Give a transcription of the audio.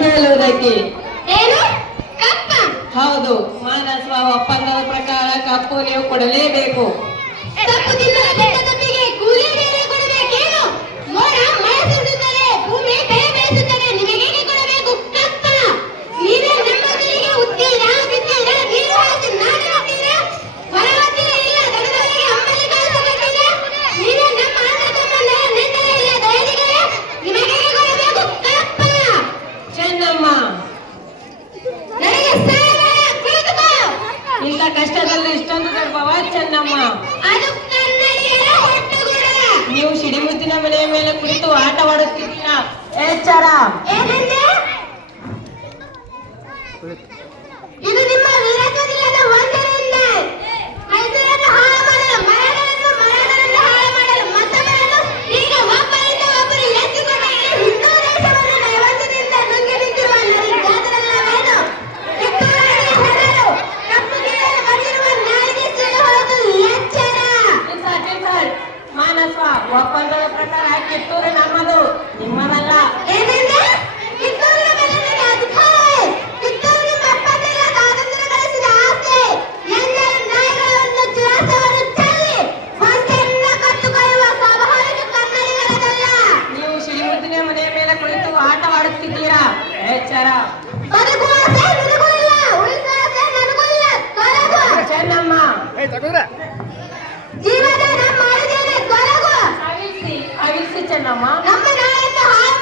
ಕೇಳುವುದಕ್ಕೆ. ಏನು ಕಪ್ಪ? ಹೌದು, ಮಾನಸ ಒಪ್ಪಂದದ ಪ್ರಕಾರ ಕಪ್ಪು ನೀವು ಕೊಡಲೇಬೇಕು. ತಪ್ಪು ತಿನ್ನದ ಬಿಟ್ಟ ತಪ್ಪಿಗೆ ಕೂಲಿ ಬೇರೆ ಕೊಡಬೇಕೇನು? ಮೋಡ ಮಳೆ ಸುರಿಸುತ್ತದೆ, ಭೂಮಿ ಬೆಳೆ ಬೆಳೆಸುತ್ತದೆ, ನಿಮಗೇಗೆ ಕೊಡಬೇಕು ಕಪ್ಪ? ನೀವೇ ನಮ್ಮ ಕೈಗೆ ಉತ್ತೀರಾ ಬಿತ್ತೀರಾ, ನೀರು ಹಾಕಿ ನಾಡು ಹಾಕ್ತೀರಾ, ಹೊರ ಹಾಕ್ತೀರಾ, ಇಲ್ಲ ದಡದವರಿಗೆ ಅಂಬಲಿ ಕಾಸು ಕಟ್ಟಿರಾ, ನೀವೇ ನಮ್ಮ ಅಣ್ಣ ತಮ್ಮಂದಿರ ನೆಂಟರ ಇಲ್ಲ ದಯದಿಗಳೇ, ನಿಮಗೇಗೆ ಕೊಡಬೇಕು ಕಪ್ಪ? ಚೆನ್ನಮ್ಮ, ನನಗೆ ಸಾಲ ಕುಳಿತುಕೋ. ಇಂಥ ಕಷ್ಟದಲ್ಲಿ ಇಷ್ಟೊಂದು ಗರ್ಭವ ಚೆನ್ನಮ್ಮ? ಅದು ಕನ್ನಡಿಗರ ಹೊಟ್ಟುಗುಣ. ನೀವು ಸಿಡಿಮುತ್ತಿನ ಮನೆಯ ಮೇಲೆ ಕುಳಿತು ಆಟವಾಡುತ್ತಿದ್ದೀರಾ, ಎಚ್ಚರ. ಏನಂದೆ? ಇದು ನಿಮ್ಮ ವಿರಕ್ತವಿಲ್ಲದ ವಂಚನೆಯಿಂದ ಹೆಸರನ್ನು ಹಾಳು ಮಾಡಲು, ಮರಗಳನ್ನು ಹಾಳು ಮಾಡಲು, ಮತ್ತೊಬ್ಬರನ್ನು ಈಗ ಒಬ್ಬರಿಂದ ಒಬ್ಬರು ಎತ್ತಿಕೊಂಡು ಈ ಹಿಂದೂ ದೇಶವನ್ನು ನೈವೇದ್ಯದಿಂದ ನುಂಗಿ ನಿಂತಿರುವ ನರಿಗಾತರಲ್ಲವೇನು? ಕಿತ್ತೂರಲ್ಲಿ ಹೆದರು, ಕಪ್ಪು ಕೇಳಲು ಬಂದಿರುವ ನಾಯಿಗೆ ಸಿಡು ಹೊರತು ಎಚ್ಚರ. ಮಾನಸ ಒಪ್ಪಂದದ ಪ್ರಕಾರ ಕಿತ್ತೂರು ನಮ್ಮದು, ನಿಮ್ಮದಲ್ಲ. ಏನಂದೆ? ಕಿತ್ತೂರಿನ ಮೇಲೆ ನನಗೆ ಅಧಿಕಾರ. ಕಿತ್ತೂರು ನಿಮ್ಮ ಅಪ್ಪಂದಿರ ಸ್ವಾತಂತ್ರ್ಯ ಗಳಿಸಿದ ಆಸ್ತಿ. ಎಂದರೆ ನಾಯಿಗಳನ್ನು ತ್ರಾಸವನ್ನು ಚೆಲ್ಲಿ ಹೊಸೆಯನ್ನ ಕತ್ತುಕೊಳ್ಳುವ ಸ್ವಾಭಾವಿಕ ಕನ್ನಡಿಗರದಲ್ಲ. ನೀವು ಸಿಡಿಮುತ್ತಿನ ಮನೆಯ ಮೇಲೆ ಕುಳಿತು ಆಟವಾಡುತ್ತಿದ್ದೀರಾ, ಎಚ್ಚರ. ಬದುಕುವ ಆಸೆ ನಿನಗೂ ಇಲ್ಲ, ಉಳಿಸುವ ಆಸೆ ನನಗೂ ಇಲ್ಲ. ತೊಲಗು. ಚೆನ್ನಮ್ಮ, ಜೀವದಾನ ಮಾಡಿದ್ದೇನೆ, ತೊಲಗು. ಅವಿಸಿ ಚೆನ್ನಮ್ಮ. ನಮ್ಮ ನಾಡನ್ನು ಹಾಳು